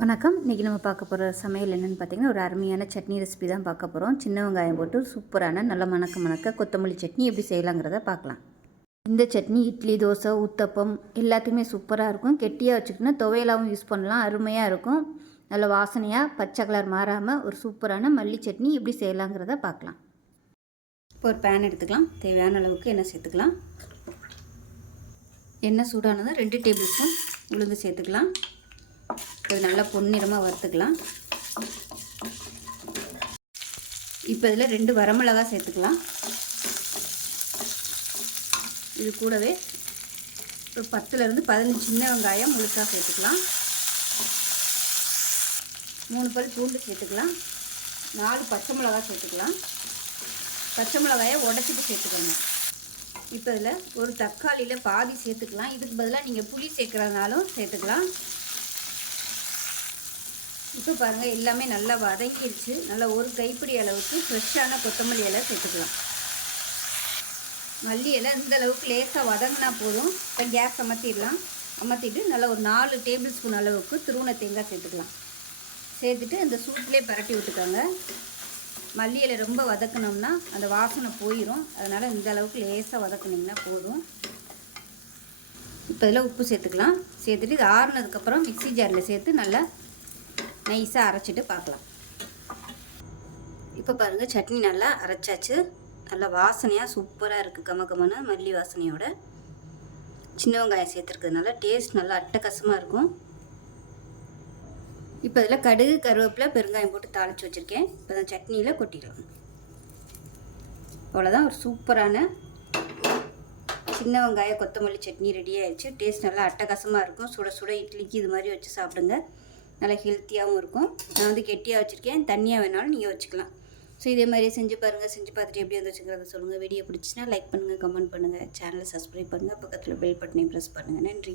வணக்கம். இன்றைக்கி நம்ம பார்க்க போகிற சமையல் என்னென்னு பார்த்தீங்கன்னா, ஒரு அருமையான சட்னி ரெசிபி தான் பார்க்க போகிறோம். சின்ன வெங்காயம் போட்டு சூப்பரான நல்ல மணக்க கொத்தமல்லி சட்னி எப்படி செய்யலாங்கிறத பார்க்கலாம். இந்த சட்னி இட்லி, தோசை, ஊத்தப்பம் எல்லாத்துக்குமே சூப்பராக இருக்கும். கெட்டியாக வச்சுக்கிட்டோன்னா துவையலாகவும் யூஸ் பண்ணலாம். அருமையாக இருக்கும். நல்ல வாசனையாக பச்சை கலர் மாறாமல் ஒரு சூப்பரான மல்லி சட்னி எப்படி செய்யலாங்கிறத பார்க்கலாம். இப்போ ஒரு பேன் எடுத்துக்கலாம். தேவையான அளவுக்கு எண்ணெய் சேர்த்துக்கலாம். எண்ணெய் சூடானதும் 2 டேபிள் ஸ்பூன் உளுந்து சேர்த்துக்கலாம். இது நல்லா பொன்னிறமாக வறுத்துக்கலாம். இப்போ இதில் 2 வரமிளகாய் சேர்த்துக்கலாம். இது கூடவே ஒரு 10லேருந்து 15 சின்ன வெங்காயம் முழுசாக சேர்த்துக்கலாம். 3 பல் பூண்டு சேர்த்துக்கலாம். 4 பச்சை மிளகாய் சேர்த்துக்கலாம். பச்சை மிளகாயை உடச்சிட்டு சேர்த்துக்கணும். இப்போ இதில் ஒரு தக்காளியில் பாதி சேர்த்துக்கலாம். இதுக்கு பதிலாக நீங்கள் புளி சேர்க்குறதுனாலும் சேர்த்துக்கலாம். இப்போ பாருங்கள், எல்லாமே நல்லா வதங்கிடுச்சு. நல்லா ஒரு கைப்பிடி அளவுக்கு ஃப்ரெஷ்ஷான கொத்தமல்லி இலை சேர்த்துக்கலாம். மல்லி இலை இந்த அளவுக்கு லேசாக வதங்கினா போதும். இப்போ கேஸ் அமர்த்திட்டு நல்லா ஒரு 4 டேபிள் ஸ்பூன் அளவுக்கு துருவன தேங்காய் சேர்த்துக்கலாம். சேர்த்துட்டு இந்த சூட்லேயே பரட்டி விட்டுக்கோங்க. மல்லி இலை ரொம்ப வதக்கணும்னா அந்த வாசனை போயிடும். அதனால் இந்த அளவுக்கு லேசாக வதக்குனிங்கன்னா போதும். இப்போ இதில் உப்பு சேர்த்துக்கலாம். சேர்த்துட்டு இது ஆறுனதுக்கப்புறம் மிக்ஸி ஜாரில் சேர்த்து நல்லா நைஸாக அரைச்சிட்டு பார்க்கலாம். இப்போ பாருங்கள், சட்னி நல்லா அரைச்சாச்சு. நல்லா வாசனையாக சூப்பராக இருக்குது. கமகமான மல்லி வாசனையோட சின்ன வெங்காயம் சேர்த்துருக்கிறதுனால டேஸ்ட் நல்லா அட்டகாசமாக இருக்கும். இப்போ இதில் கடுகு, கருவேப்பிலை, பெருங்காயம் போட்டு தாளித்து வச்சுருக்கேன். இப்போ தான் சட்னியில் கொட்டிடலாம். அவ்வளோதான், ஒரு சூப்பரான சின்ன வெங்காய கொத்தமல்லி சட்னி ரெடி ஆயிடுச்சு. டேஸ்ட் நல்லா அட்டகாசமாக இருக்கும். சுட சுட இட்லிக்கு இது மாதிரி வச்சு சாப்பிடுங்க. நல்லா ஹெல்த்தியாகவும் இருக்கும். நான் வந்து கெட்டியாக வச்சுருக்கேன். தண்ணியாக வேணாலும் நீங்கள் வச்சுக்கலாம். ஸோ இதே மாதிரியே செஞ்சு பாருங்கள். செஞ்சு பார்த்துட்டு எப்படி வந்துச்சுங்கிறத சொல்லுங்கள். வீடியோ பிடிச்சின்னா லைக் பண்ணுங்கள், கமெண்ட் பண்ணுங்கள், சேனலை சப்ஸ்கிரைப் பண்ணுங்கள், பக்கத்தில் பெல் பட்டனையும் ப்ரெஸ் பண்ணுங்கள். நன்றி.